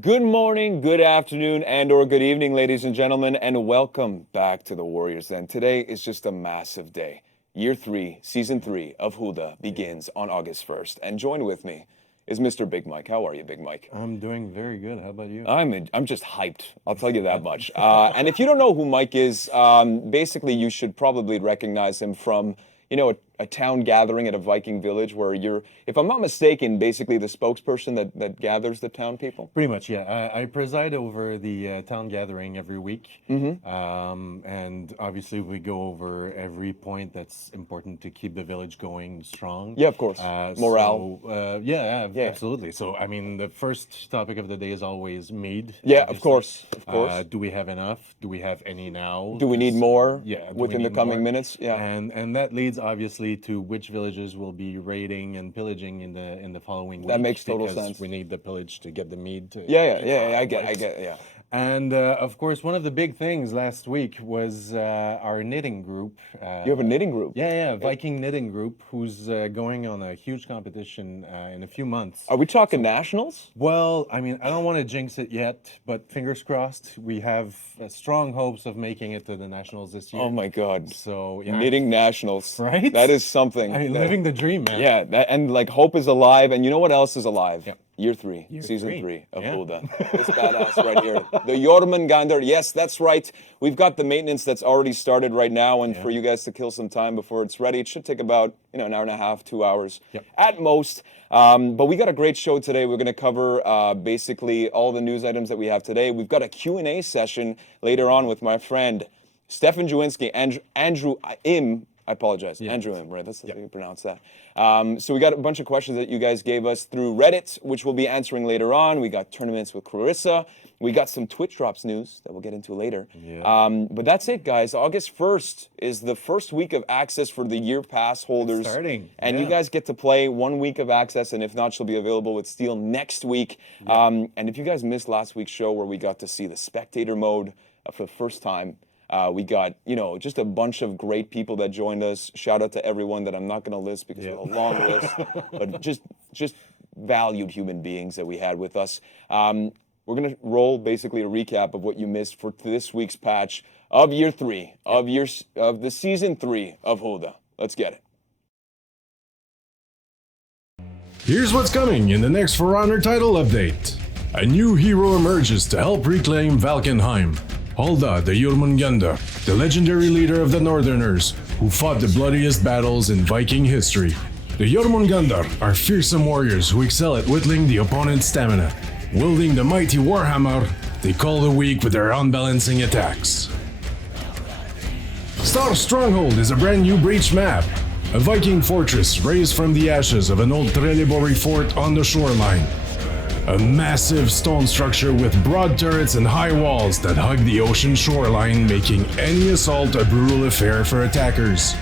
Good morning, good afternoon, and or good evening, ladies and gentlemen, and welcome back to the Warriors Den. Today is just a massive day. Year 3, Season 3 of Huda begins on August 1st. And joined with me is Mr. Big Mike. How are you, Big Mike? I'm doing very good. How about you? I'm just hyped. I'll tell you that much. And if you don't know who Mike is, basically you should probably recognize him from, a town gathering at a Viking village where you're, if I'm not mistaken, basically the spokesperson that gathers the town people. Pretty much, yeah. I preside over the town gathering every week. And obviously, we go over every point that's important to keep the village going strong. Yeah, of course. Morale. Yeah, absolutely. So, I mean, the first topic of the day is always mead. Yeah, obviously. of course, of course. Do we have enough? Do we have any now? Do we need more? Yeah, within the coming minutes? Yeah. And that leads obviously to which villages will be raiding and pillaging in the following week. That makes total because sense. We need the pillage to get the mead. Yeah. I get, yeah. And of course, one of the big things last week was our knitting group. You have a knitting group? Yeah, Viking knitting group, who's going on a huge competition in a few months. Are we talking nationals? Well, I mean, I don't want to jinx it yet, but fingers crossed. We have strong hopes of making it to the nationals this year. Oh my God! So yeah, knitting nationals, right? That is something. I mean, living the dream, man. Yeah, and like hope is alive, and you know what else is alive? Yep. Year 3, Year Season three. 3 of Yeah. Huda. This badass right here. The Jormungandr. Yes, that's right. We've got the maintenance that's already started right now, and for you guys to kill some time before it's ready, it should take about an hour and a half, 2 hours at most. But we got a great show today. We're going to cover basically all the news items that we have today. We've got a Q&A session later on with my friend Stefan Jawinski, Andrew Im. I apologize. Yeah. Andrew Im, right? That's how you pronounce that. So we got a bunch of questions that you guys gave us through Reddit, which we'll be answering later on. We got tournaments with Clarissa. We got some Twitch drops news that we'll get into later. Yeah. But that's it, guys. August 1st is the first week of access for the year pass holders. It's starting. And you guys get to play 1 week of access, and if not, she'll be available with Steel next week. And if you guys missed last week's show where we got to see the spectator mode for the first time, we got, just a bunch of great people that joined us. Shout out to everyone that I'm not going to list because it's a long list, but just valued human beings that we had with us. We're going to roll basically a recap of what you missed for this week's patch of Year 3, of the Season 3 of Huda. Let's get it. Here's what's coming in the next For Honor title update. A new hero emerges to help reclaim Valkenheim. Hulda the Jormungandr, the legendary leader of the Northerners, who fought the bloodiest battles in Viking history. The Jormungandr are fearsome warriors who excel at whittling the opponent's stamina. Wielding the mighty Warhammer, they call the weak with their unbalancing attacks. Star Stronghold is a brand new breach map, a Viking fortress raised from the ashes of an old Trelleborg fort on the shoreline. A massive stone structure with broad turrets and high walls that hug the ocean shoreline, making any assault a brutal affair for attackers.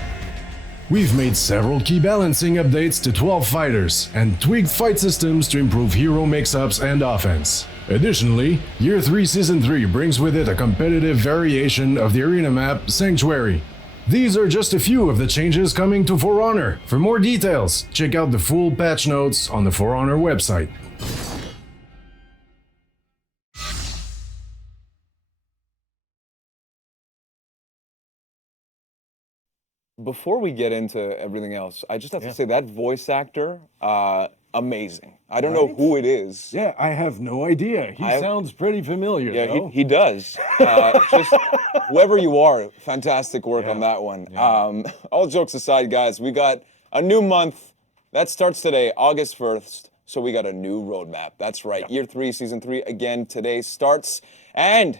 We've made several key balancing updates to 12 fighters and tweaked fight systems to improve hero mix-ups and offense. Additionally, Year 3 Season 3 brings with it a competitive variation of the arena map, Sanctuary. These are just a few of the changes coming to For Honor. For more details, check out the full patch notes on the For Honor website. Before we get into everything else, I just have to say that voice actor, amazing. I don't know who it is. Yeah, I have no idea. He sounds pretty familiar. Yeah, though. he does. Just whoever you are, fantastic work on that one. Yeah. All jokes aside, guys, we got a new month that starts today, August 1st. So we got a new roadmap. That's right. Year 3, Season 3 again today starts, and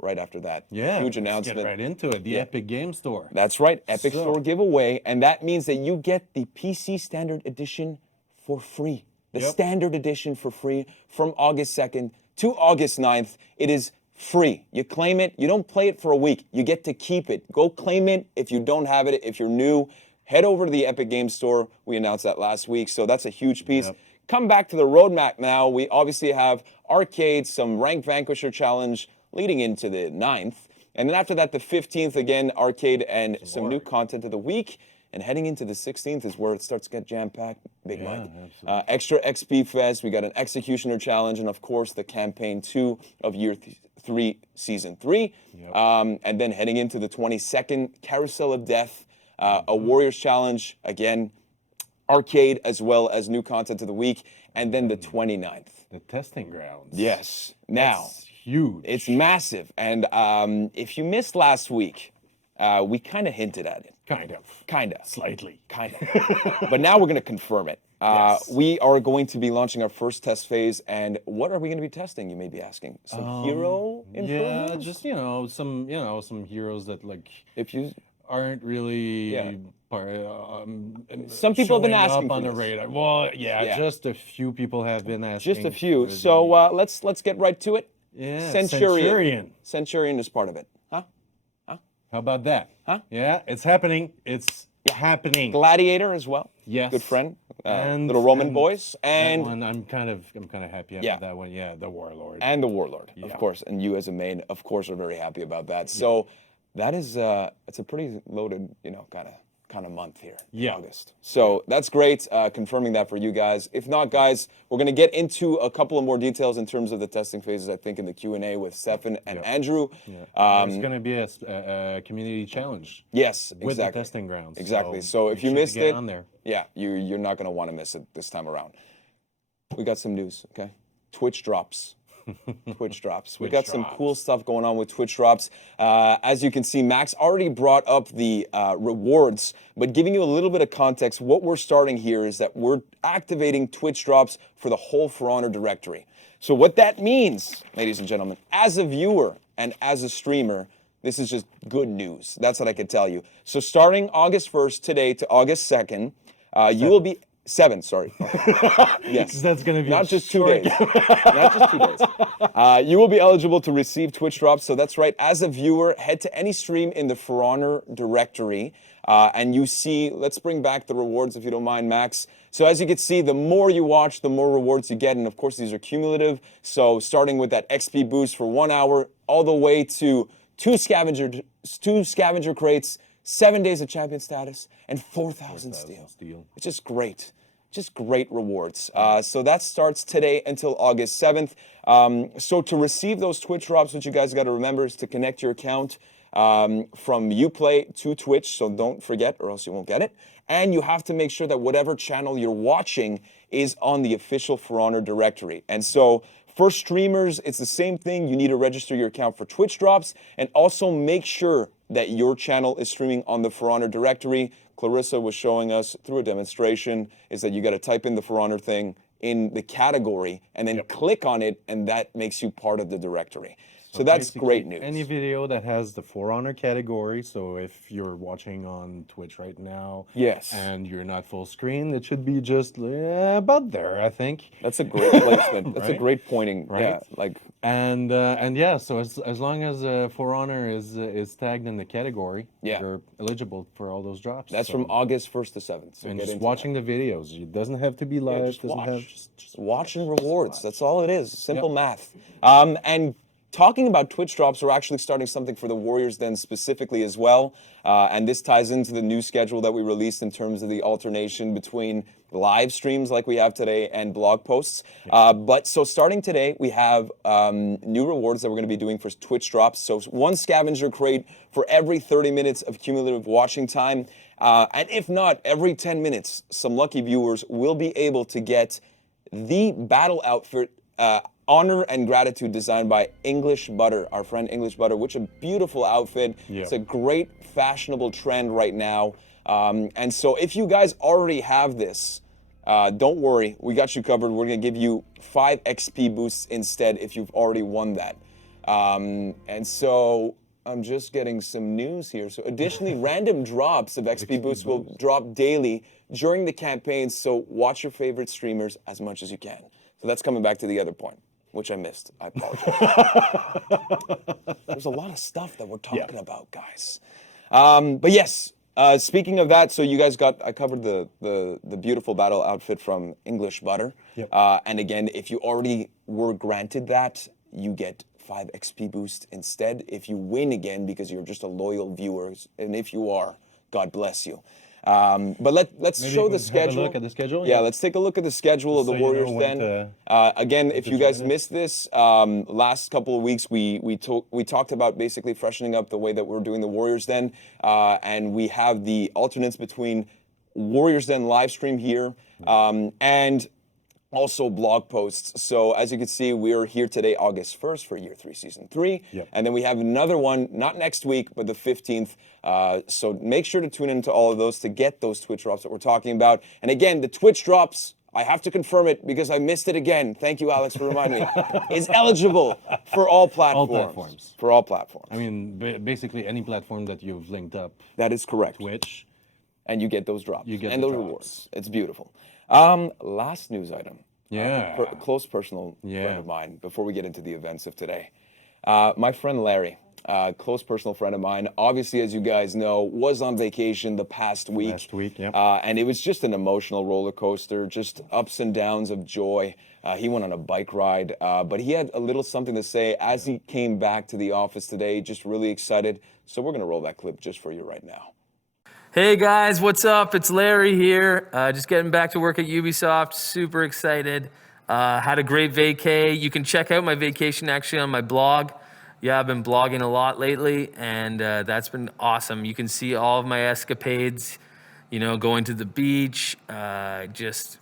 right after that, huge announcement. Let's get right into it. The Epic Game Store. That's right, Epic Store giveaway, and that means that you get the PC Standard Edition for free. The Standard Edition for free from August 2nd to August 9th. It is free. You claim it. You don't play it for a week. You get to keep it. Go claim it if you don't have it. If you're new, head over to the Epic Game Store. We announced that last week, so that's a huge piece. Come back to the roadmap now. We obviously have arcade, some Rank Vanquisher Challenge leading into the 9th. And then after that, the 15th, again, arcade and some new content of the week. And heading into the 16th is where it starts to get jam-packed. Big Mike. absolutely. Extra XP Fest. We got an Executioner Challenge, and of course the Campaign 2 of Year 3, Season 3. And then heading into the 22nd, Carousel of Death, a Warriors Challenge, again, arcade, as well as new content of the week. And then the 29th. The testing grounds. Yes. Now, That's huge. it's massive. And if you missed last week, we kind of hinted at it. Kind of. Slightly. Kind of. But now we're going to confirm it. Yes. We are going to be launching our first test phase. And what are we going to be testing, you may be asking? Some hero improvements? Yeah, just, some heroes that, like, If you... aren't really Some people have been showing asking up on for the this. radar. Well, Yeah. just a few people have been asking. Just a few. for So the- let's get right to it. yeah, Centurion. Centurion is part of it. Huh? How about that? Huh? Yeah, it's happening. It's happening. Gladiator as well. Yes. Good friend. And- Little Roman and boys. That And one, I'm kind of happy about Yeah. that one. Yeah, the Warlord. and the Warlord, of Yeah. course. And you as a main, of course, are very happy about that. So that is it's a pretty loaded, kind of month here in Yeah. August. So that's great, confirming that for you guys. If not, guys, we're going to get into a couple of more details in terms of the testing phases, I think, in the Q&A with Stefan and Andrew. There's going to be a community challenge Yes, with exactly. the testing grounds. Exactly. So if make you sure to missed get it, on there. yeah, you're not going to want to miss it this time around. We got some news, okay? Twitch drops. Twitch drops. We got some cool stuff going on with Twitch drops. As you can see, Max already brought up the rewards, but giving you a little bit of context, what we're starting here is that we're activating Twitch drops for the whole For Honor directory. So what that means, ladies and gentlemen, as a viewer and as a streamer, this is just good news. That's what I could tell you. So starting August 1st today to August 2nd, you will be... 7, sorry. Yes. That's going to be Not a just 2 short- days. Not just 2 days. You will be eligible to receive Twitch drops. So that's right. As a viewer, head to any stream in the For Honor directory, and you see. Let's bring back the rewards, if you don't mind, Max. So as you can see, the more you watch, the more rewards you get, and of course these are cumulative. So starting with that XP boost for 1 hour, all the way to two scavenger crates, 7 days of champion status, and 4,000 steel. It's just great. Just great rewards. So that starts today until August 7th. So to receive those Twitch drops, what you guys got to remember is to connect your account from Uplay to Twitch. So don't forget, or else you won't get it. And you have to make sure that whatever channel you're watching is on the official For Honor directory. And so for streamers, it's the same thing. You need to register your account for Twitch drops, and also make sure that your channel is streaming on the For Honor directory. Clarissa was showing us through a demonstration is that you got to type in the For Honor thing in the category and then click on it, and that makes you part of the directory. So that's basically great news. Any video that has the For Honor category, so if you're watching on Twitch right now, Yes. and you're not full screen, it should be just about there, I think. That's a great placement. That's a Right? great pointing. Right? Yeah, like And yeah, so as long as For Honor is tagged in the category, Yeah. you're eligible for all those drops. that's so, from August 1st to 7th. So and get just into watching the videos. It doesn't have to be that. live. Yeah, just doesn't watch. have Just watch and rewards. That's all it is. Simple math. And talking about Twitch drops, we're actually starting something for the Warriors Den specifically as well. And this ties into the new schedule that we released in terms of the alternation between live streams like we have today and blog posts. But so starting today, we have new rewards that we're going to be doing for Twitch drops. So one scavenger crate for every 30 minutes of cumulative watching time. And if not, every 10 minutes, some lucky viewers will be able to get the battle outfit, Honor and Gratitude, designed by English Butter, our friend English Butter, which a beautiful outfit. Yeah. It's a great fashionable trend right now. And so if you guys already have this, don't worry, we got you covered. We're going to give you 5 XP boosts instead if you've already won that. And so I'm just getting some news here. So additionally, random drops of XP boosts will drop daily during the campaign. So watch your favorite streamers as much as you can. So that's coming back to the other point, which I missed. I apologize. There's a lot of stuff that we're talking about, guys. But yes, speaking of that, so you guys I covered the beautiful battle outfit from English Butter. Yep. And again, if you already were granted that, you get 5 XP boost instead if you win again because you're just a loyal viewer. And if you are, God bless you. But let's Maybe show we the have a schedule. look at the schedule? Yeah, Yeah. let's take a look at the schedule of the So you know Warriors when then. to- Again, if to you guys join it. missed this, last couple of weeks we talked about basically freshening up the way that we're doing the Warriors Den, and we have the alternates between Warriors Den live stream here and also blog posts. So as you can see, we are here today, August 1st for year 3, season 3. Yep. And then we have another one, not next week, but the 15th. So make sure to tune into all of those to get those Twitch drops that we're talking about. And again, the Twitch drops, I have to confirm it because I missed it again. Thank you, Alex, for reminding me. Is eligible for all platforms. All platforms. For all platforms. I mean, basically any platform that you've linked up, That is correct. Twitch. And you get those drops. You get and the those drops. rewards. It's beautiful. Last news item. Yeah. Close personal Yeah. friend of mine before we get into the events of today. My friend Larry, close personal friend of mine, obviously, as you guys know, was on vacation the past week. Last week, yep. And it was just an emotional roller coaster, just ups and downs of joy. He went on a bike ride, but he had a little something to say as he came back to the office today, just really excited. So we're going to roll that clip just for you right now. Hey guys, what's up? It's Larry here. Just getting back to work at Ubisoft. Super excited. Had a great vacay. You can check out my vacation actually on my blog. Yeah, I've been blogging a lot lately, and that's been awesome. You can see all of my escapades, you know, going to the beach, just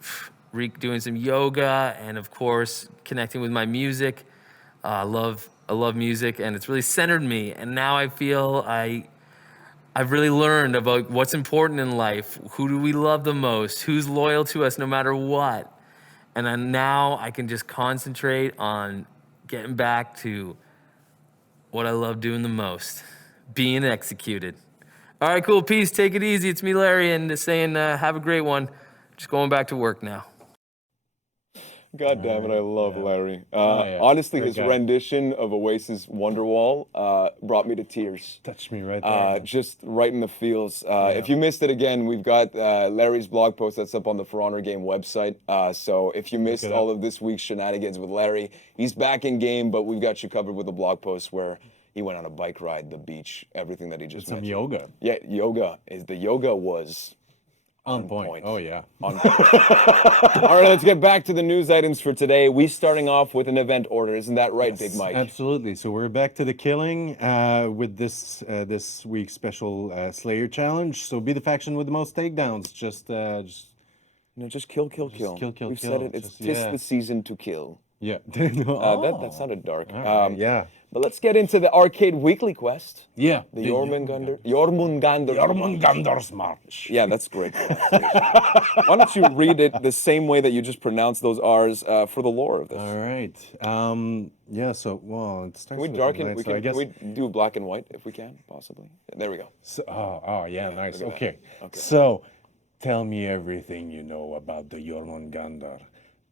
doing some yoga, and of course, connecting with my music. I love music, and it's really centered me. And now I feel I've really learned about what's important in life. Who do we love the most? Who's loyal to us no matter what? And then now I can just concentrate on getting back to what I love doing the most, being executed. All right, cool. Peace. Take it easy. It's me, Larry, and just saying have a great one. Just going back to work now. God damn it, I love Larry. yeah. Honestly, Great his guy. rendition of Oasis' Wonderwall brought me to tears. Touch me right there. Just right in the feels. If you missed it again, we've got Larry's blog post that's up on the For Honor Game website. So if you missed it all of this week's shenanigans with Larry, he's back in game, but we've got you covered with a blog post where he went on a bike ride, the beach, everything that he just Some mentioned. yoga. Yeah, the yoga was On point. Oh, yeah. on point. All right, let's get back to the news items for today. We starting off with an event order, isn't that right, Big Mike? Absolutely. So we're back to the killing with this week's special Slayer challenge. So be the faction with the most takedowns. Just No, just kill. kill, We've kill. said it. It's Just- tis yeah. the season to kill. yeah. That sounded dark. All right, yeah. But let's get into the arcade weekly quest. Yeah. The Jormungandr March. Yeah, that's great. Why don't you read it the same way that you just pronounced those R's for the lore of this? All right. Yeah. So it starts Can we with darken? the We light, so I can, guess. can we do black and white if we can, possibly? There we go. So, yeah, nice. Look at Okay. Okay. So, tell me everything you know about the Jormungandr.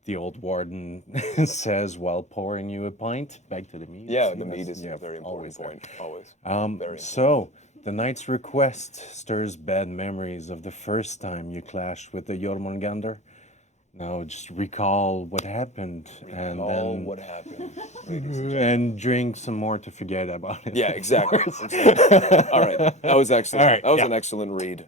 The old warden says while pouring you a pint. Back to the meat. Yeah, the Yes, meat is yeah, a very important always there. point. Always. Very So, the knight's request stirs bad memories of the first time you clashed with the Jormungandr. Now, just recall what happened, and All then what happened. and drink some more to forget about it. Yeah, exactly. All right, that was excellent. All right, That was yeah. an excellent read.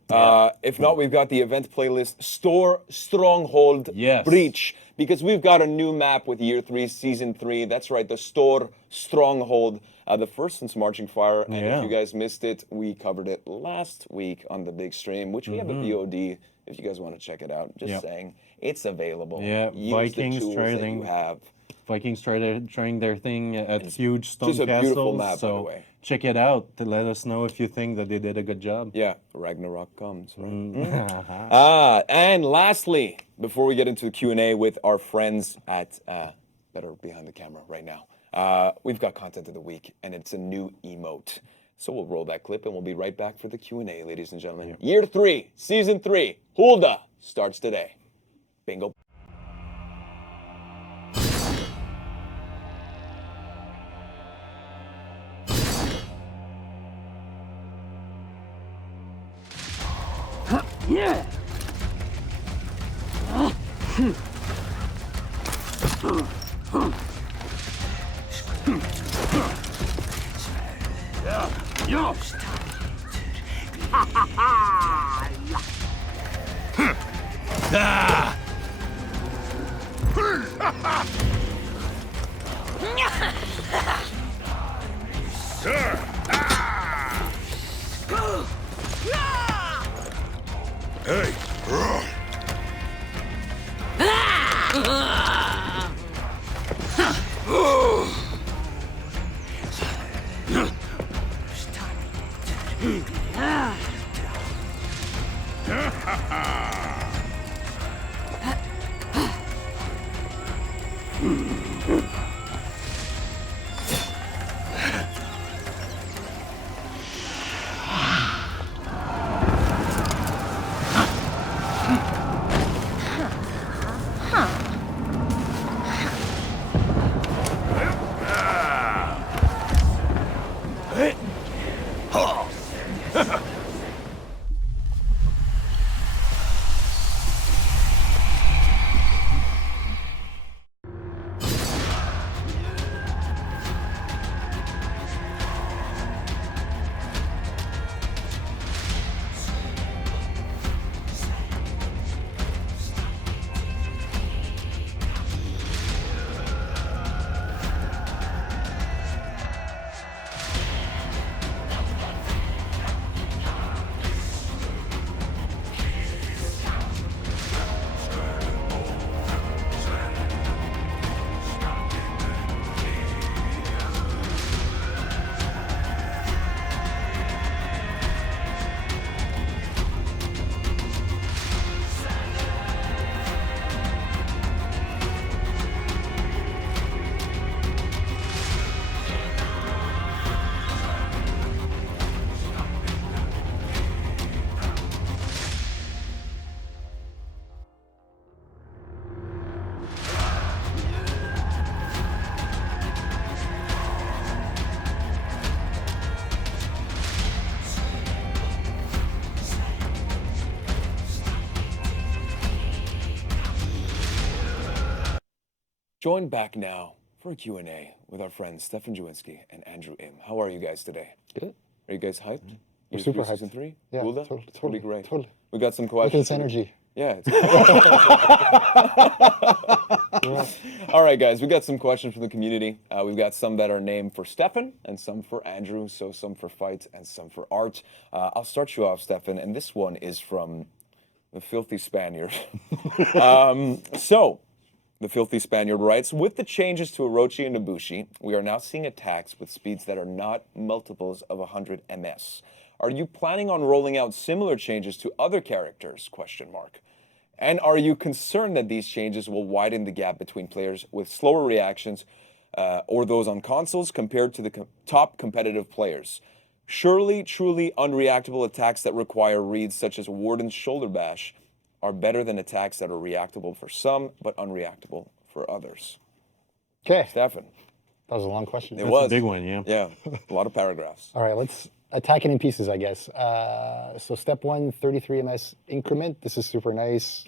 If not, we've got the event playlist, Store Stronghold Yes. Breach, because we've got a new map with Year 3, Season 3. That's right, the Store Stronghold. The first since Marching Fire, and Yeah. if you guys missed it, we covered it last week on the big stream, which we have a VOD if you guys want to check it out. Just Yep. saying, it's available. Yeah, Use Vikings the tools that you trading. have. Vikings trying their thing at huge stone just a beautiful castles. map, by the so way. check it out to let us know if you think that they did a good job. Yeah, Ragnarok comes. Right? Mm. And lastly, before we get into the Q&A with our friends at that are behind the camera right now, we've got content of the week, and it's a new emote. So we'll roll that clip, and we'll be right back for the Q&A, ladies and gentlemen. Year 3, Season 3, Hulda starts today. Bingo. Hey! Joined back now for a Q&A with our friends Stefan Jawinski and Andrew Im. How are you guys today? Good. Are you guys hyped? We're Year super three, Season hyped. 3? Yeah, Cool, totally, It's gonna be totally, great. totally. We got some Look at questions. this energy. Yeah. All right, guys, we got some questions from the community. We've got some that are named for Stefan and some for Andrew, so some for fight and some for art. I'll start you off, Stefan, and this one is from the Filthy Spaniard. The Filthy Spaniard writes, with the changes to Orochi and Ibushi, we are now seeing attacks with speeds that are not multiples of 100 ms. Are you planning on rolling out similar changes to other characters? And are you concerned that these changes will widen the gap between players with slower reactions or those on consoles compared to the top competitive players? Surely, truly unreactable attacks that require reads such as Warden's Shoulder Bash are better than attacks that are reactable for some but unreactable for others. Okay, Stefan. that was a long question. It was a big one, yeah. Yeah, a lot of paragraphs. All right, let's attack it in pieces, I guess. So step one, 33 ms increment. This is super nice.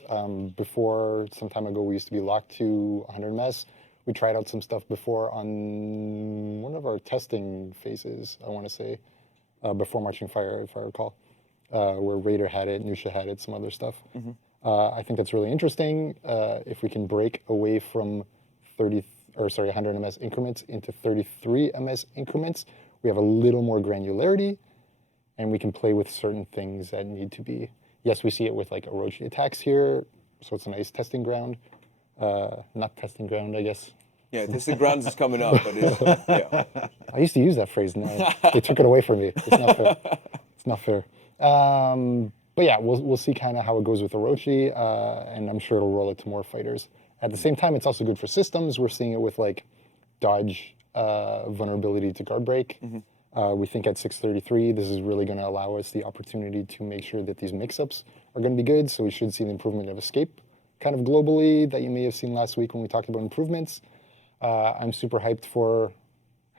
Before, some time ago, we used to be locked to 100 ms. We tried out some stuff before on one of our testing phases, I want to say, before Marching Fire, if I recall, where Raider had it, Nusha had it, some other stuff. I think that's really interesting. If we can break away from 100 ms increments into 33 ms increments, we have a little more granularity, and we can play with certain things that need to be. Yes, we see it with like Orochi attacks here, so it's a nice testing ground. Not testing ground, I guess. Yeah, testing grounds is coming up, but yeah. I used to use that phrase. Now they took it away from me. It's not fair. It's not fair. But yeah, we'll see kind of how it goes with Orochi, and I'm sure it'll roll it to more fighters. At the same time, it's also good for systems. We're seeing it with like dodge, vulnerability to guard break. We think at 633, this is really going to allow us the opportunity to make sure that these mix-ups are going to be good. So we should see the improvement of escape kind of globally that you may have seen last week when we talked about improvements. I'm super hyped for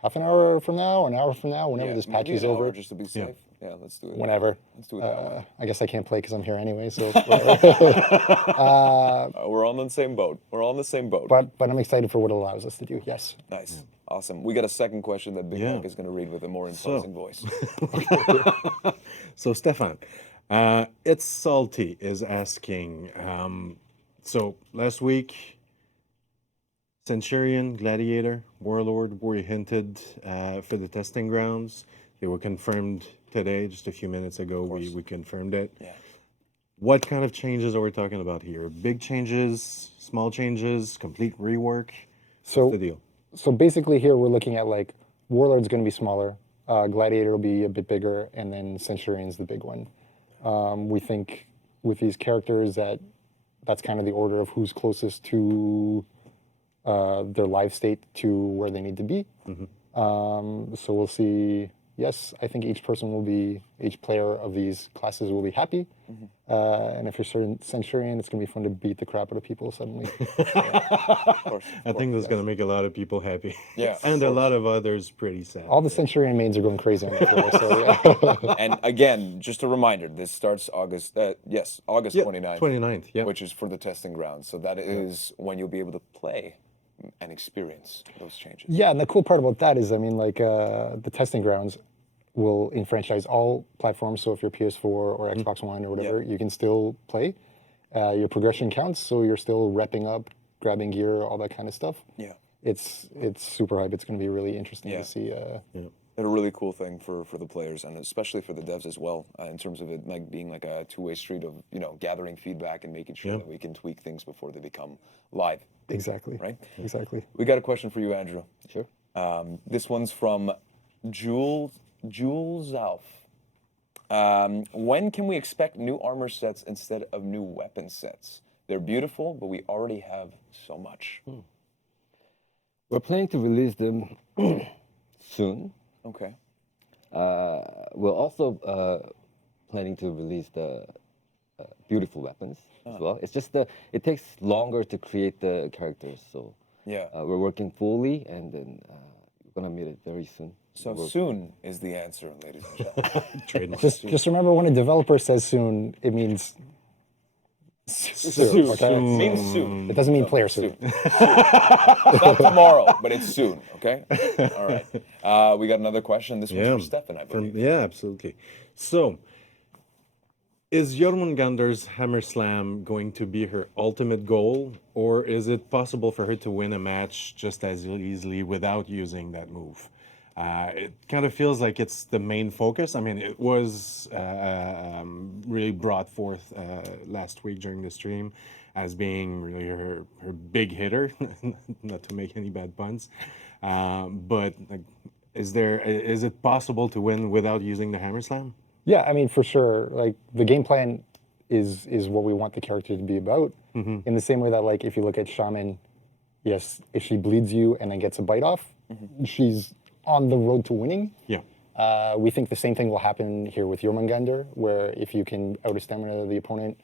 half an hour from now, an hour from now, whenever this patch maybe is an over. hour just to be safe. Yeah, let's do it. Whenever. Let's do it that way. I guess I can't play because I'm here anyway, so whatever. We're all in the same boat. We're all in the same boat. but I'm excited for what it allows us to do, yes. Nice. Awesome. We got a second question that Big Yeah. Mac is going to read with a more imposing voice. So, Stefan, It's Salty is asking. So last week, Centurion, Gladiator, Warlord were hinted for the testing grounds. They were confirmed today, just a few minutes ago. We confirmed it. Yeah. What kind of changes are we talking about here? Big changes, small changes, complete rework? So What's the deal? So basically here we're looking at like Warlord's going to be smaller, Gladiator will be a bit bigger, and then Centurion's the big one. We think with these characters that's kind of the order of who's closest to their live state to where they need to be. So we'll see. Yes, I think each player of these classes will be happy. And if you're certain Centurion, it's going to be fun to beat the crap out of people suddenly. I think that's going to make a lot of people happy. Yeah, And a lot of others pretty sad. All the Centurion mains are going crazy on the floor. So yeah. And again, just a reminder, this starts August 29th. 29th, yeah. Which is for the testing grounds. So that is when you'll be able to play and experience those changes. Yeah, and the cool part about that is, I mean, like the testing grounds will enfranchise all platforms. So if you're PS4 or Xbox One or whatever, you can still play. Your progression counts, so you're still repping up, grabbing gear, all that kind of stuff. Yeah. It's super hype. It's going to be really interesting to see. And a really cool thing for the players and especially for the devs as well, in terms of it like being like a two-way street of gathering feedback and making sure that we can tweak things before they become live. Exactly. Right. Exactly. We got a question for you, Andrew. Sure. This one's from Jules Alf. When can we expect new armor sets instead of new weapon sets? They're beautiful, but we already have so much. We're planning to release them soon. Okay. We're also planning to release the beautiful weapons as well. It's just it takes longer to create the characters, so we're working fully, and then we're gonna meet it very soon. So soon is the answer, ladies and gentlemen. Trademark. Just remember, when a developer says soon, it means soon. Okay? It means soon. It doesn't mean player soon. It's not tomorrow, but it's soon, okay? All right. We got another question. This one's for Stefan, I believe. Yeah, absolutely. So, is Jormungandr's Hammer Slam going to be her ultimate goal, or is it possible for her to win a match just as easily without using that move? It kind of feels like it's the main focus. I mean, it was really brought forth last week during the stream as being really her big hitter, not to make any bad puns. But like, is it possible to win without using the Hammer Slam? Yeah, I mean, for sure. Like, the game plan is what we want the character to be about. In the same way that, like, if you look at Shaman, yes, if she bleeds you and then gets a bite off, she's on the road to winning. Yeah. We think the same thing will happen here with Jormungandr, where if you can out-stamina the opponent,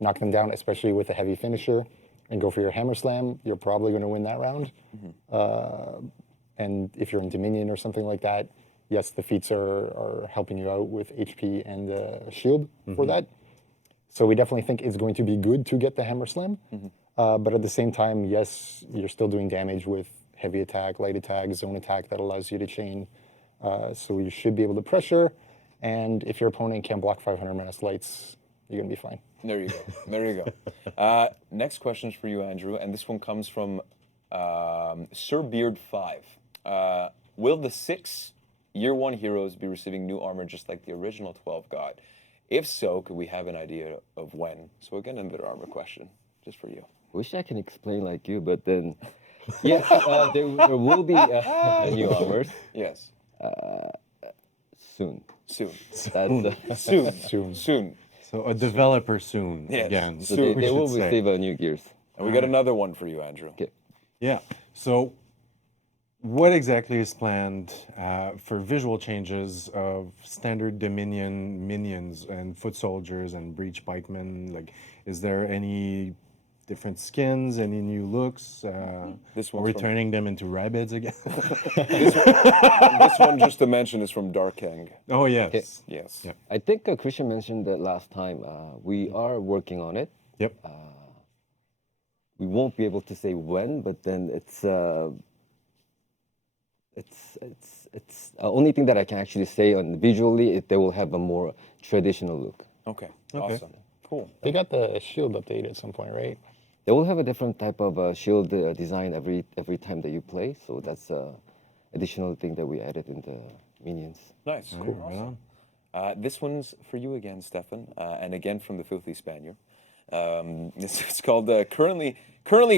knock them down, especially with a heavy finisher, and go for your Hammer Slam, you're probably going to win that round. And if you're in Dominion or something like that, yes, the feats are helping you out with HP and shield for that. So we definitely think it's going to be good to get the Hammer Slam. But at the same time, yes, you're still doing damage with heavy attack, light attack, zone attack that allows you to chain. So you should be able to pressure. And if your opponent can block 500 Menace Lights, you're going to be fine. There you go. There you go. Next question is for you, Andrew, and this one comes from Sir Beard 5. Will the 6 Year 1 heroes be receiving new armor just like the original 12 got? If so, could we have an idea of when? So again, another armor question, just for you. Wish I can explain like you, but then, yes, there will be new armors. Yes. Soon. Soon. That's, Soon. So a developer soon, Yes. again. so we they will should say. receive new gears. And we got another one for you, Andrew. Okay. Yeah. So, what exactly is planned for visual changes of standard Dominion minions and foot soldiers and breach pikemen? Like, is there any different skins, any new looks? This Are one's we from- turning them into rabbits again? This one, just to mention, is from Darkang. Oh yes. Yes. Yep. I think Christian mentioned that last time. We are working on it. Yep. We won't be able to say when, but then it's only thing that I can actually say on visually. They will have a more traditional look. Okay. Awesome. Cool. They got the shield update at some point, right? They will have a different type of shield design every time that you play. So that's additional thing that we added in the minions. Nice. Cool. Awesome. This one's for you again, Stefan, and again from the Filthy Spaniard. It's called currently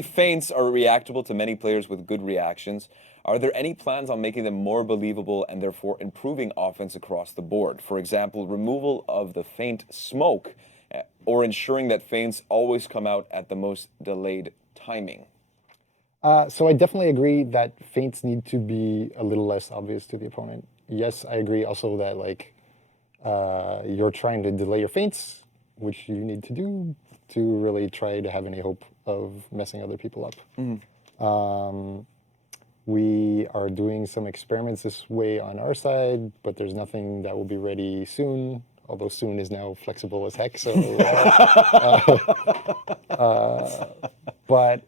feints are reactable to many players with good reactions. Are there any plans on making them more believable and therefore improving offense across the board? For example, removal of the feint smoke, or ensuring that feints always come out at the most delayed timing. So I definitely agree that feints need to be a little less obvious to the opponent. Yes, I agree also that like you're trying to delay your feints, which you need to do to really try to have any hope of messing other people up. We are doing some experiments this way on our side, but there's nothing that will be ready soon, although soon is now flexible as heck. So, but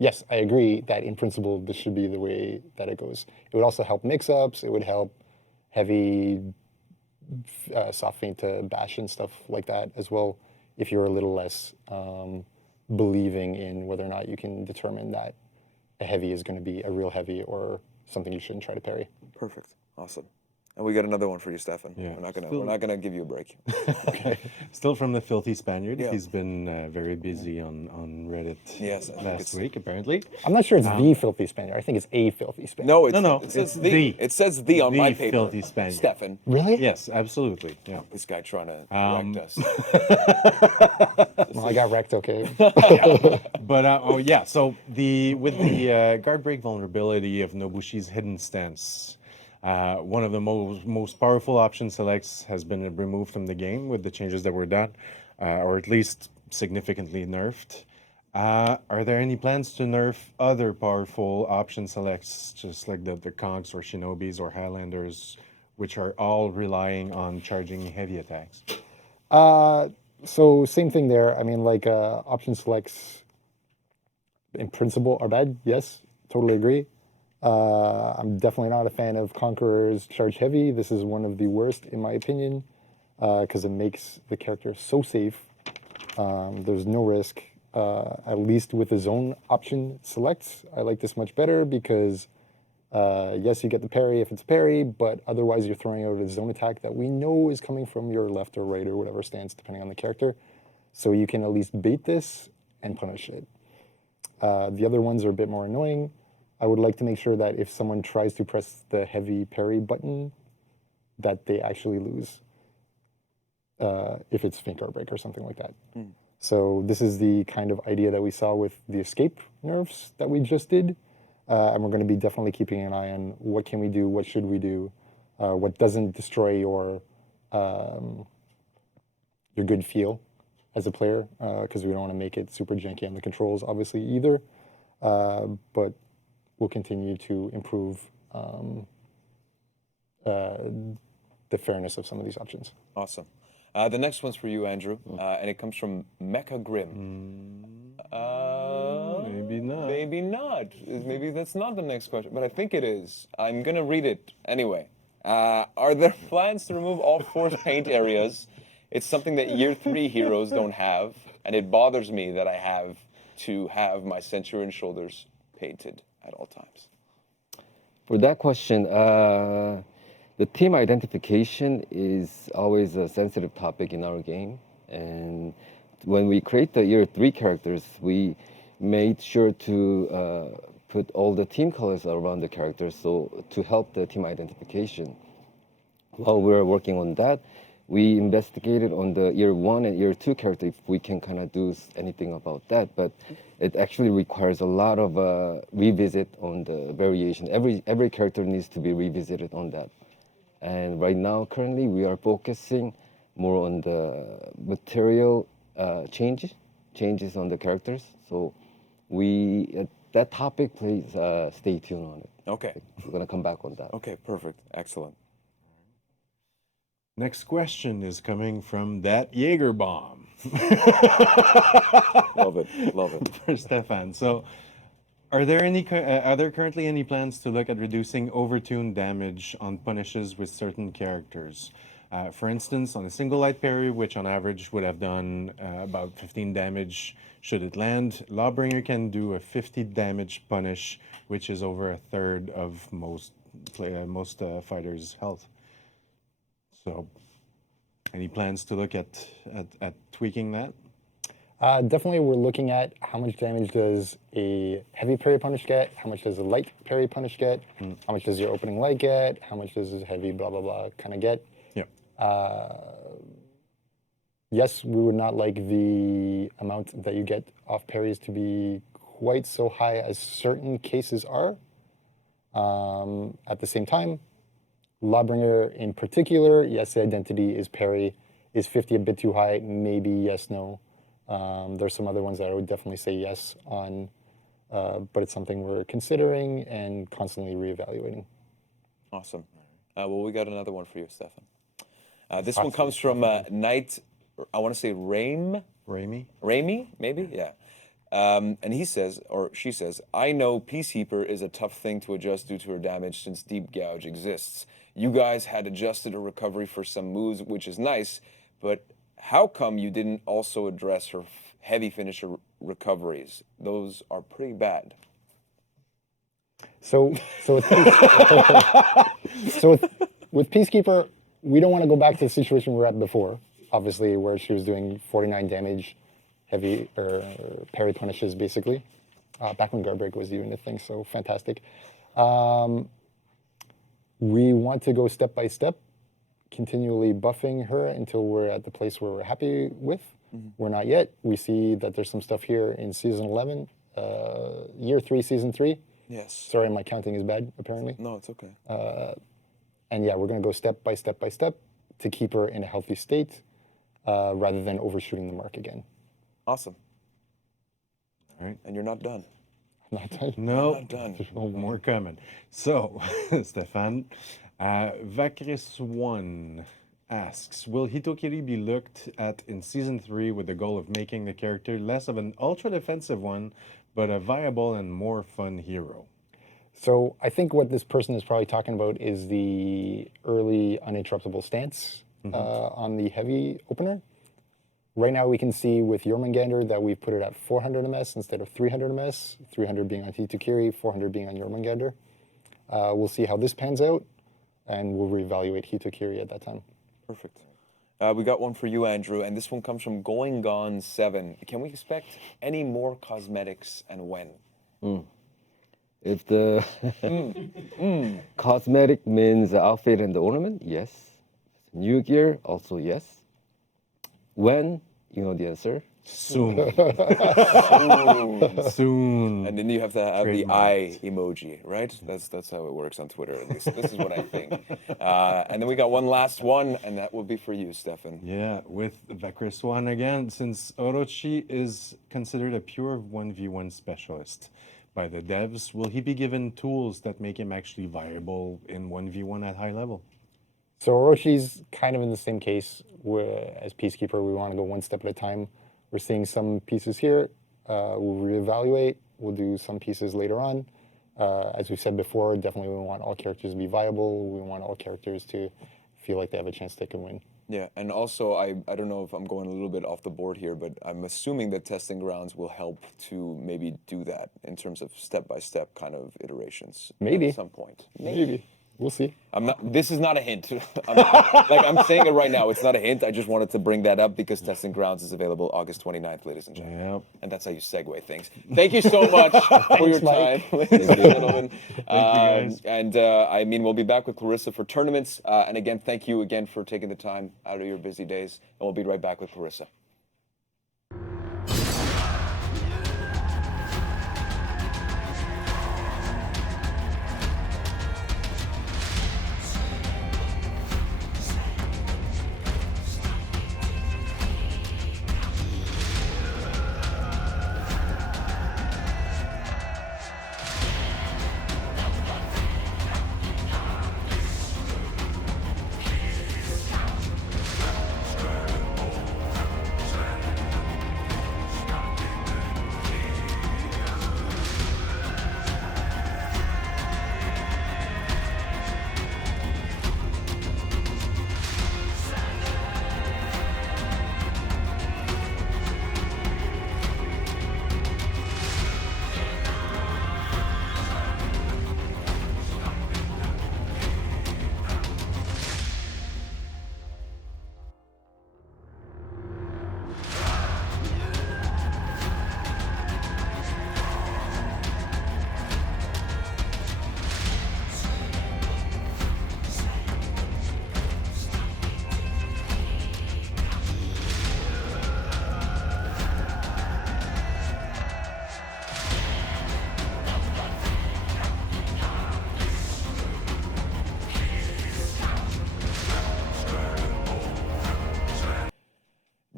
yes, I agree that in principle, this should be the way that it goes. It would also help mix-ups. It would help heavy soft feint to bash and stuff like that as well, if you're a little less believing in whether or not you can determine that a heavy is going to be a real heavy or something you shouldn't try to parry. Perfect. Awesome. And we got another one for you, Stefan. Yeah. We're not gonna give you a break. Okay. Still from the Filthy Spaniard. Yeah. He's been very busy on Reddit Yes, I think last week, apparently. I'm not sure it's the Filthy Spaniard. I think it's a Filthy Spaniard. No, it's, No, it says it's the. It says the on the my paper. Filthy Spaniard. Stefan. Really? Yes, absolutely. Yeah. This guy trying to correct us. Well, I got wrecked, okay. But so with the guard break vulnerability of Nobushi's hidden stance, one of the most powerful option selects has been removed from the game with the changes that were done, or at least significantly nerfed. Are there any plans to nerf other powerful option selects, just like the Conks or Shinobis or Highlanders, which are all relying on charging heavy attacks? So same thing there. I mean, like option selects in principle are bad. Yes, totally agree. I'm definitely not a fan of Conqueror's Charge Heavy. This is one of the worst, in my opinion, because it makes the character so safe. There's no risk, at least with the zone option selects. I like this much better because, yes, you get the parry if it's parry, but otherwise you're throwing out a zone attack that we know is coming from your left or right or whatever stance, depending on the character. So you can at least bait this and punish it. The other ones are a bit more annoying. I would like to make sure that if someone tries to press the heavy parry button, that they actually lose. If it's Feint Guard Break or something like that. So this is the kind of idea that we saw with the escape nerfs that we just did. And we're going to be definitely keeping an eye on what can we do, what should we do, what doesn't destroy your good feel as a player, because we don't want to make it super janky on the controls, obviously, either. But we'll continue to improve the fairness of some of these options. Awesome. The next one's for you, Andrew, and it comes from Mecha Grim. Maybe not. Maybe not. Maybe that's not the next question, but I think it is. I'm going to read it anyway. Are there plans to remove all force paint areas? It's something that Year 3 heroes don't have, and it bothers me that I have to have my Centurion shoulders painted at all times. For that question, the team identification is always a sensitive topic in our game. And when we create the Year 3 characters, we made sure to put all the team colors around the characters so to help the team identification. While we were working on that, we investigated on the Year 1 and Year 2 character if we can kind of do anything about that. But it actually requires a lot of revisit on the variation. Every character needs to be revisited on that. And right now, currently, we are focusing more on the material changes on the characters. So that topic, please stay tuned on it. Okay. We're gonna come back on that. Okay, perfect. Excellent. Next question is coming from that Jaeger bomb. Love it. Love it. For Stefan. So, are there currently any plans to look at reducing overtune damage on punishes with certain characters? For instance, on a single light parry, which on average would have done about 15 damage should it land, Lawbringer can do a 50 damage punish, which is over a third of most fighters' health. So, any plans to look at tweaking that? Definitely, we're looking at how much damage does a heavy parry punish get, how much does a light parry punish get, how much does your opening light get, how much does a heavy blah blah blah kind of get. Yeah. Yes, we would not like the amount that you get off parries to be quite so high as certain cases are. At the same time, Lawbringer in particular, yes, the identity is parry. Is 50 a bit too high? Maybe yes, no. There's some other ones that I would definitely say yes on, but it's something we're considering and constantly reevaluating. Awesome. Well, we got another one for you, Stefan. This one comes from Knight, I want to say Raimi, maybe? Yeah. And he says, or she says, I know Peacekeeper is a tough thing to adjust due to her damage since Deep Gouge exists. You guys had adjusted her recovery for some moves, which is nice, but how come you didn't also address her heavy finisher recoveries? Those are pretty bad. So with Peacekeeper, we don't want to go back to the situation we were at before, obviously, where she was doing 49 damage, heavy or parry punishes, basically. Back when guard break was even a thing, so fantastic. We want to go step by step, continually buffing her until we're at the place where we're happy with. We're not yet. We see that there's some stuff here in season 11, year 3, season 3. Yes. Sorry, my counting is bad, apparently. No, it's okay. And yeah, we're going to go step by step by step to keep her in a healthy state rather than overshooting the mark again. Awesome. All right. And you're not done. I'm not done. No, Not done. there's more coming. So, Stefan, Vakris1 asks, will Hitokiri be looked at in Season 3 with the goal of making the character less of an ultra-defensive one, but a viable and more fun hero? So I think what this person is probably talking about is the early uninterruptible stance on the heavy opener. Right now we can see with Jormungandr that we've put it at 400 MS instead of 300 MS, 300 being on Hitokiri, 400 being on Jormungandr. We'll see how this pans out, and we'll reevaluate Hitokiri at that time. Perfect. We got one for you, Andrew, and this one comes from Going Gone 7. Can we expect any more cosmetics and when? If the cosmetic means the outfit and the ornament, yes. New gear, also yes. When, you know the answer. Soon. Soon. And then you have to have the Trademark. eye emoji, right? That's how it works on Twitter, at least. This is what I think. And then we got one last one, and that will be for you, Stefan. Yeah, with Vakris1 again, since Orochi is considered a pure 1v1 specialist by the devs, will he be given tools that make him actually viable in 1v1 at high level? So Oroshi's kind of in the same case where, as Peacekeeper, we want to go one step at a time. We're seeing some pieces here. We'll reevaluate. We'll do some pieces later on. As we said before, definitely we want all characters to be viable. We want all characters to feel like they have a chance they can win. Yeah, and also, I don't know if I'm going a little bit off the board here, but I'm assuming that Testing Grounds will help to maybe do that in terms of step-by-step kind of iterations. Maybe. At some point. Maybe. We'll see. This is not a hint. I'm saying it right now. It's not a hint. I just wanted to bring that up because Testing Grounds is available August 29th, ladies and gentlemen. Yep. And that's how you segue things. Thank you so much for your time, Mike. ladies and gentlemen. Thank you, guys. And I mean, we'll be back with Clarissa for tournaments. And again, thank you again for taking the time out of your busy days. And we'll be right back with Clarissa.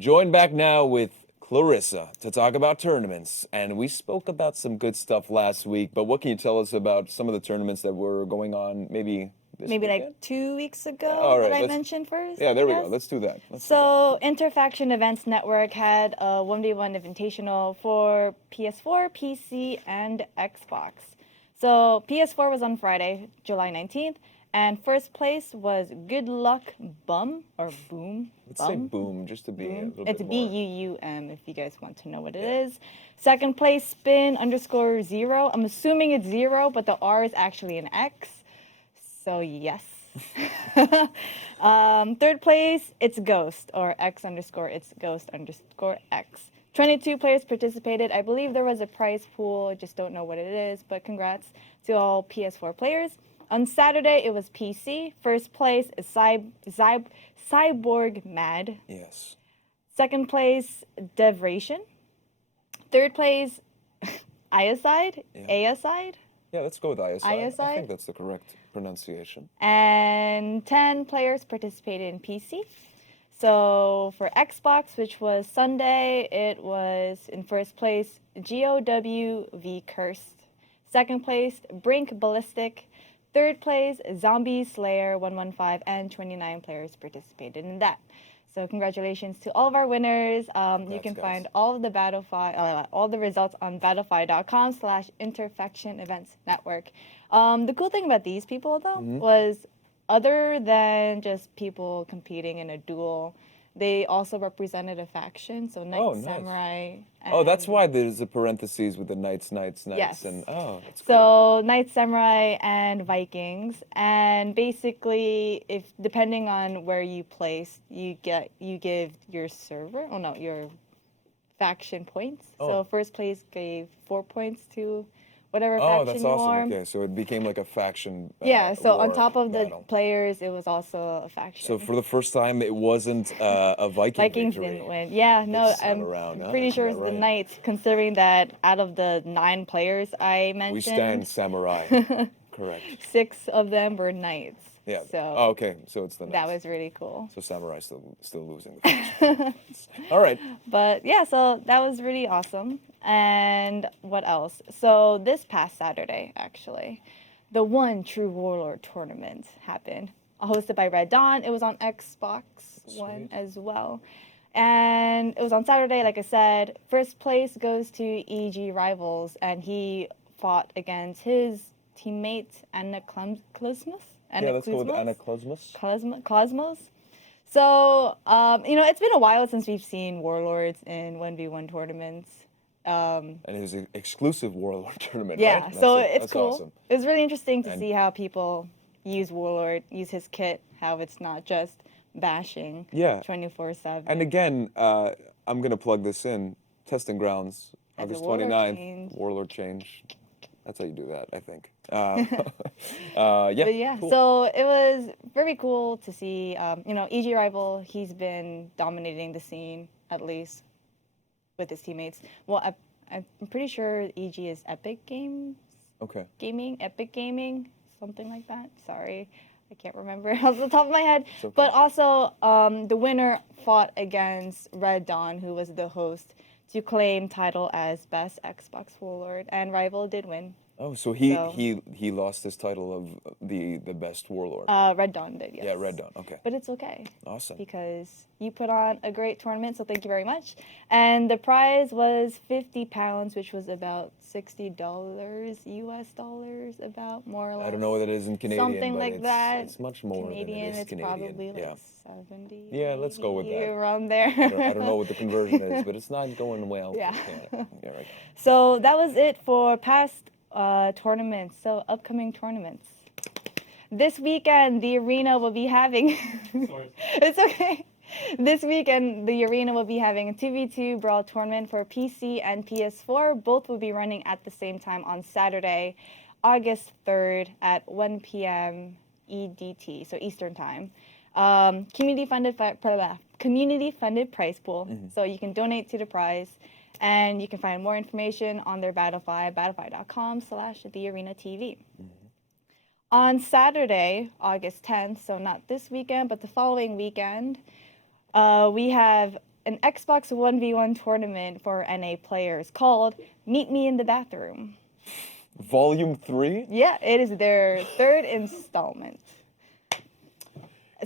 Joined back now with Clarissa to talk about tournaments. And we spoke about some good stuff last week, but what can you tell us about some of the tournaments that were going on maybe this Maybe weekend? like 2 weeks ago All right, that I let's- mentioned first. Yeah, there I we go. guess? Let's do that. So, Interfaction Events Network had a 1v1 invitational for PS4, PC, and Xbox. So, PS4 was on Friday, July 19th, and first place was Good Luck Bum, or Boom. Let's say boom, just to be a little It's bit more. BUUM if you guys want to know what it is. Second place, Spin_0. I'm assuming it's 0, but the R is actually an X. So, yes. Third place, it's Ghost, or X_it's Ghost_X. 22 players participated. I believe there was a prize pool. I just don't know what it is, but congrats to all PS4 players. On Saturday, it was PC. First place is Cyborg Mad. Yes. Second place, Devration. Third place, Iacide. Aicide. Yeah, let's go with ISI. I ISI? think that's the correct pronunciation. And 10 players participated in PC. So for Xbox, which was Sunday, it was in first place GOW v Cursed. Second place, Brink Ballistic. Third place, Zombie Slayer 115, and 29 players participated in that. So congratulations to all of our winners. You can find all of the all the results on battlefy.com/Interfaction Events Network. The cool thing about these people though was, other than just people competing in a duel, they also represented a faction. So Knight nice. Samurai. Oh, that's and- why there's a parentheses with the knights, Yes. and that's cool. So Knight Samurai and Vikings, and basically, if depending on where you place, you give your server, your faction points. So first place gave 4 points to whatever Oh, faction that's you awesome. are. Okay, so it became like a faction. Yeah. So on war top of the battle. players, it was also a faction. So for the first time, it wasn't a Viking Vikings victory. didn't win. Yeah, no, This time I'm around, huh? pretty sure Is it's that the right? Knights, considering that out of the 9 players I mentioned, We stand samurai. Correct. 6 of them were Knights. Yeah. So Oh, okay. So it's the that knights. was really cool. So samurai still losing. The faction. All right. But yeah, so that was really awesome. And what else? So this past Saturday, actually, the One True Warlord tournament happened, hosted by Red Dawn. It was on Xbox One as well. And it was on Saturday, like I said. First place goes to EG Rivals, and he fought against his teammate Anaclosmus. Yeah, let's go with Anaclosmus. Cosmos. So, it's been a while since we've seen Warlords in 1v1 tournaments. And it was an exclusive Warlord tournament, Yeah, right? so That's it's cool. Awesome. It was really interesting to see how people use Warlord, use his kit, how it's not just bashing Yeah. 24/7. And again, I'm going to plug this in. Testing grounds, As a August Warlord 29th. change. Warlord change. That's how you do that, I think. Yeah. But yeah, cool. so it was very cool to see. EG Rival, he's been dominating the scene, at least with his teammates. Well, I'm pretty sure EG is Epic Okay. Epic Gaming, something like that. Sorry, I can't remember off the top of my head. okay. But also, the winner fought against Red Dawn, who was the host, to claim title as best Xbox Warlord, and Rival did win. Oh, so he lost his title of the best warlord. Red Dawn did, yes. Yeah, Red Dawn. Okay. But it's okay. Awesome. Because you put on a great tournament, so thank you very much. And the prize was £50, which was about $60 US dollars, about more or less. I don't know what it is in Canadian, Something but like that. It's much more Canadian, than it is it's Canadian. probably like yeah. 70. Yeah, let's go with maybe, that. around there. I don't know what the conversion is, but it's not going well. Yeah. Yeah, right. So that was it for past tournaments. So upcoming tournaments. This weekend, the arena will be having. Sorry. It's okay. This weekend, the arena will be having a 2v2 brawl tournament for PC and PS4. Both will be running at the same time on Saturday, August 3rd at 1 p.m. EDT, so Eastern Time. Community funded prize pool, so you can donate to the prize, and you can find more information on their battlefy.com/thearenatv. On Saturday, August 10th, so not this weekend, but the following weekend, we have an Xbox 1v1 tournament for NA players called Meet Me in the Bathroom. Volume 3? Yeah, it is their third installment.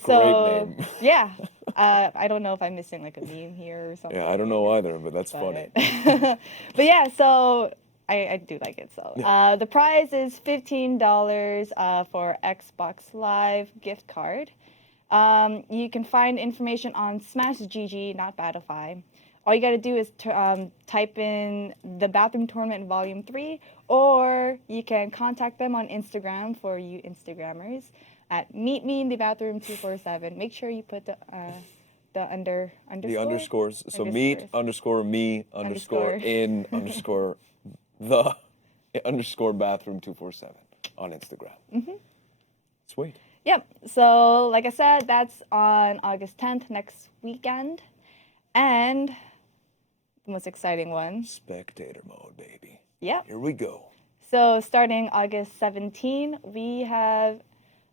Great name. Yeah. I don't know if I'm missing like a meme here or something. Yeah, I don't know either, but that's funny. But yeah, so I do like it. So the prize is $15 for Xbox Live gift card. You can find information on Smash GG, not Battlefy. All you got to do is type in the Bathroom Tournament Volume 3, or you can contact them on Instagram for you Instagrammers at Meet Me in the Bathroom 247. Make sure you put the underscore. The underscores. So meet underscore me underscore in underscore the underscore bathroom 247 on Instagram. Mm-hmm. Sweet. Yep. So like I said, that's on August 10th, next weekend. And the most exciting one. Spectator mode, baby. Yep. Here we go. So starting August 17, we have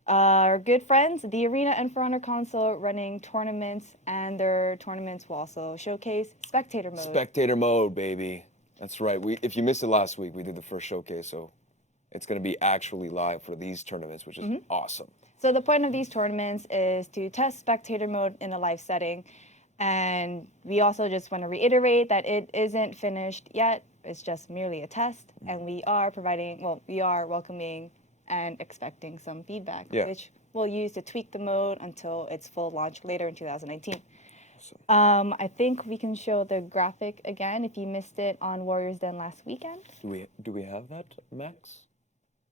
our good friends, the Arena and For Honor console, running tournaments, and their tournaments will also showcase spectator mode. Spectator mode, baby. That's right. If you missed it last week, we did the first showcase, so it's going to be actually live for these tournaments, which is awesome. So the point of these tournaments is to test spectator mode in a live setting. And we also just want to reiterate that it isn't finished yet. It's just merely a test. And we are welcoming and expecting some feedback, which we'll use to tweak the mode until its full launch later in 2019. Awesome. I think we can show the graphic again if you missed it on Warriors Den last weekend. Do we have that, Max?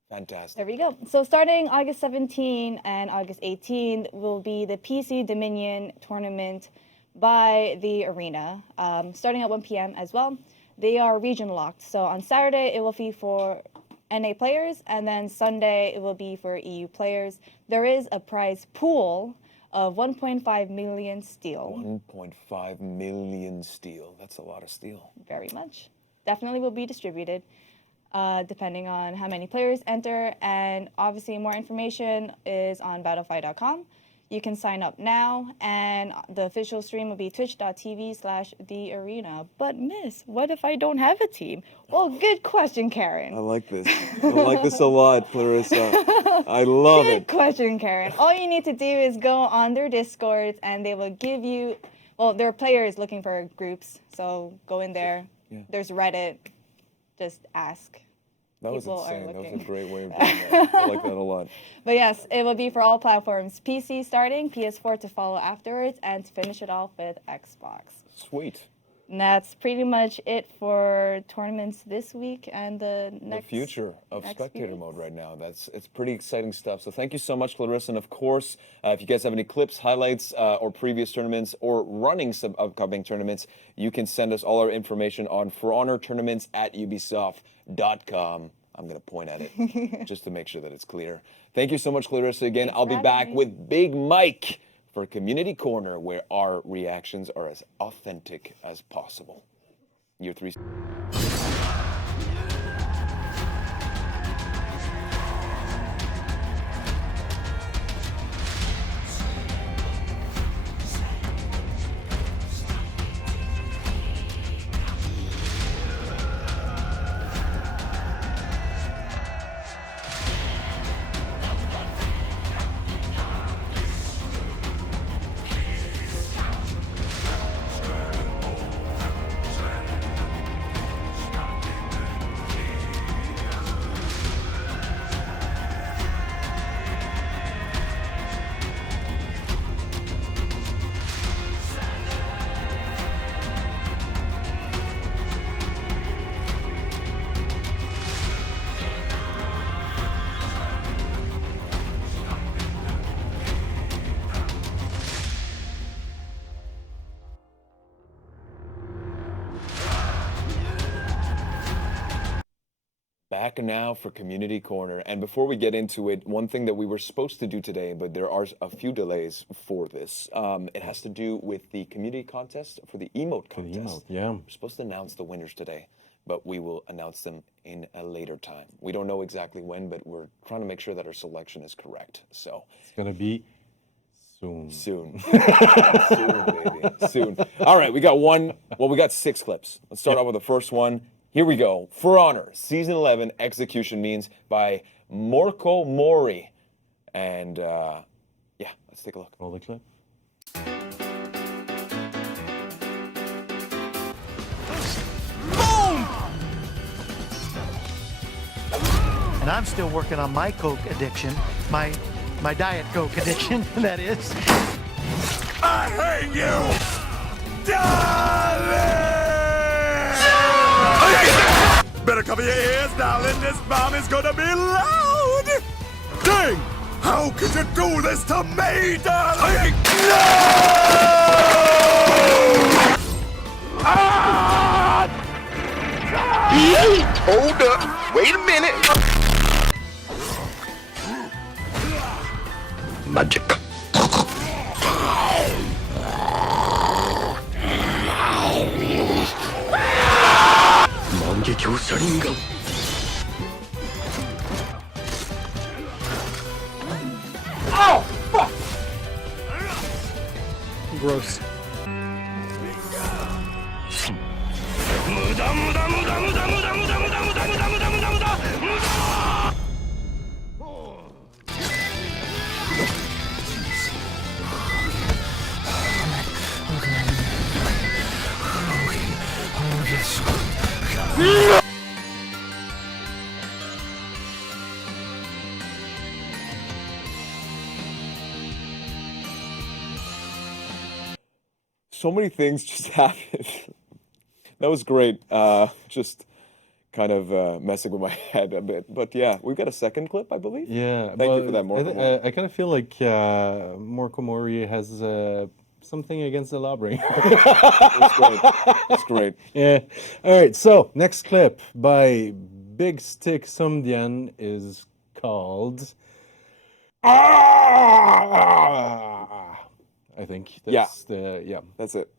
Fantastic. There we go. So starting August 17 and August 18 will be the PC Dominion tournament by the Arena, starting at 1 p.m. as well. They are region locked. So on Saturday, it will be for NA players, and then Sunday, it will be for EU players. There is a prize pool of 1.5 million steel. 1.5 million steel. That's a lot of steel. Very much. Definitely will be distributed. Depending on how many players enter. And obviously more information is on battlefy.com. You can sign up now, and the official stream will be twitch.tv/thearena. But miss, what if I don't have a team? Well, good question, Karen. I like this. I like this a lot, Clarissa. I love it. Good question, Karen. All you need to do is go on their Discords, and they will give you, well, there are players looking for groups, so go in there. Yeah. There's Reddit. Just ask. That was insane. That was a great way of doing that. I like that a lot. But yes, it will be for all platforms. PC starting, PS4 to follow afterwards, and to finish it off with Xbox. Sweet. And that's pretty much it for tournaments this week and the future of spectator mode right now. It's pretty exciting stuff. So thank you so much, Clarissa. And of course, if you guys have any clips, highlights, or previous tournaments, or running some upcoming tournaments, you can send us all our information on forhonortournaments@ubisoft.com. I'm going to point at it just to make sure that it's clear. Thank you so much, Clarissa. Again, I'll be back with Big Mike for Community Corner, where our reactions are as authentic as possible. Year 3. Back now for Community Corner. And before we get into it, one thing that we were supposed to do today, but there are a few delays for this, it has to do with the community contest for the emote contest. We're supposed to announce the winners today, but we will announce them in a later time. We don't know exactly when, but we're trying to make sure that our selection is correct. So it's going to be Soon. Soon. Soon, baby. Soon. All right, we got 6 clips. Let's start out with the first one. Here we go. For Honor, Season 11, Execution Means by Morco Mori. And yeah, let's take a look. Roll the clip. And I'm still working on my Coke addiction, my Diet Coke addiction, that is. I hate you! Darling! Better cover your ears, darling. This bomb is gonna be loud! Dang! How could you do this to me, darling? No! Ah! Hold up. Wait a minute. Magic. Oh, fuck! Gross. So many things just happened. That was great. Just kind of messing with my head a bit. But yeah, we've got a second clip, I believe. Yeah. Thank you for that, Morco Mori. I kind of feel like Morco Mori has something against the Lawbreaker. It's great. It's great. Yeah. All right. So next clip by Big Stick Sumdian is called. I think that's yeah. That's it.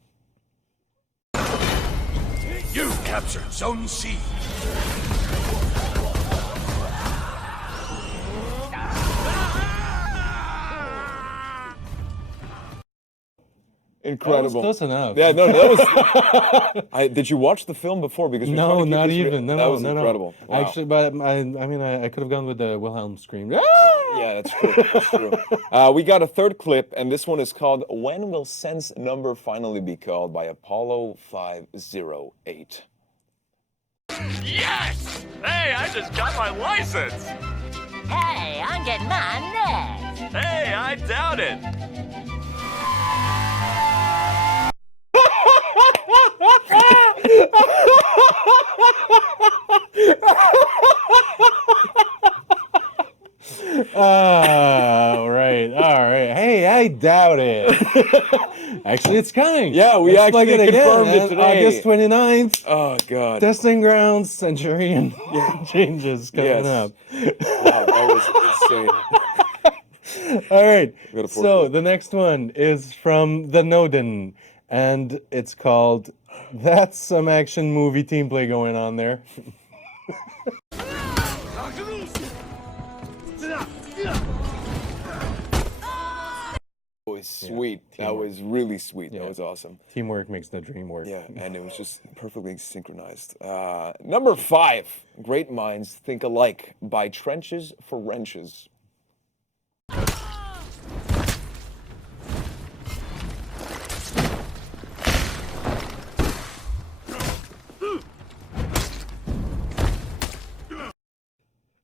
You captured Zone C. Incredible. That was close enough. Yeah, no, that was. Did you watch the film before? Because we're No, trying to keep not this even. that No, was no, incredible. no. Wow. Actually, but I mean, I could have gone with the Wilhelm scream. Yeah, that's true. That's true. We got a third clip, and this one is called "When Will Sense Number Finally Be Called" by Apollo 508. Yes! Hey, I just got my license! Hey, I'm getting mine next. Hey, I doubt it! All right. Hey, I doubt it. Actually, it's coming. Yeah, we Let's plug actually it again, confirmed it man. today. August 29th. Oh God. Testing grounds, Centurion changes coming Yes. up. Wow, that was insane. All right. got a fourth So clip. the next one is from the Noden, and it's called "That's Some Action Movie Team Play Going On There." That was sweet. That was really sweet. That was awesome. Teamwork makes the dream work. Yeah, and it was just perfectly synchronized. Number 5, Great Minds Think Alike by Trenches for Wrenches.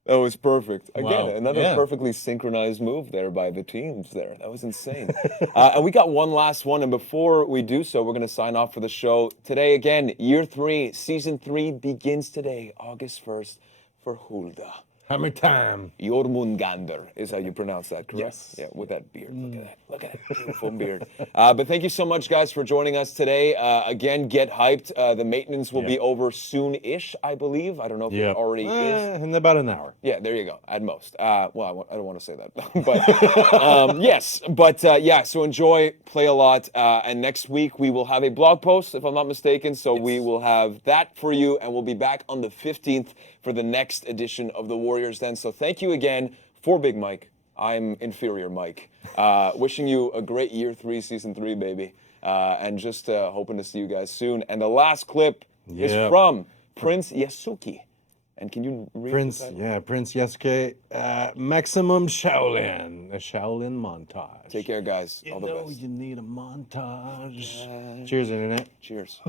That was perfect. Again, Wow. another Yeah. perfectly synchronized move there by the teams there. That was insane. And we got one last one. And before we do so, we're going to sign off for the show. Today, again, Year 3, Season 3 begins today, August 1st, for Hulda. Hammer time. Jormungandr is how you pronounce that, correct? Yes. Yeah, with that beard. Look at that. Look at that beautiful beard. But thank you so much, guys, for joining us today. Again, get hyped. The maintenance will be over soon-ish, I believe. I don't know if it already is. In about an hour. Yeah, there you go. At most. Well, I don't want to say that. But yes. But yeah, so enjoy, play a lot. And next week we will have a blog post, if I'm not mistaken. So we will have that for you. And we'll be back on the 15th for the next edition of the Warriors then. So thank you again for Big Mike, I'm inferior, Mike. Wishing you a great year 3, season 3, baby. And just hoping to see you guys soon. And the last clip is from Prince Yasuki. And can you read Prince Yasuke, Maximum Shaolin, a Shaolin montage. Take care, guys. All the You know best. you need a montage. Cheers, internet. Cheers.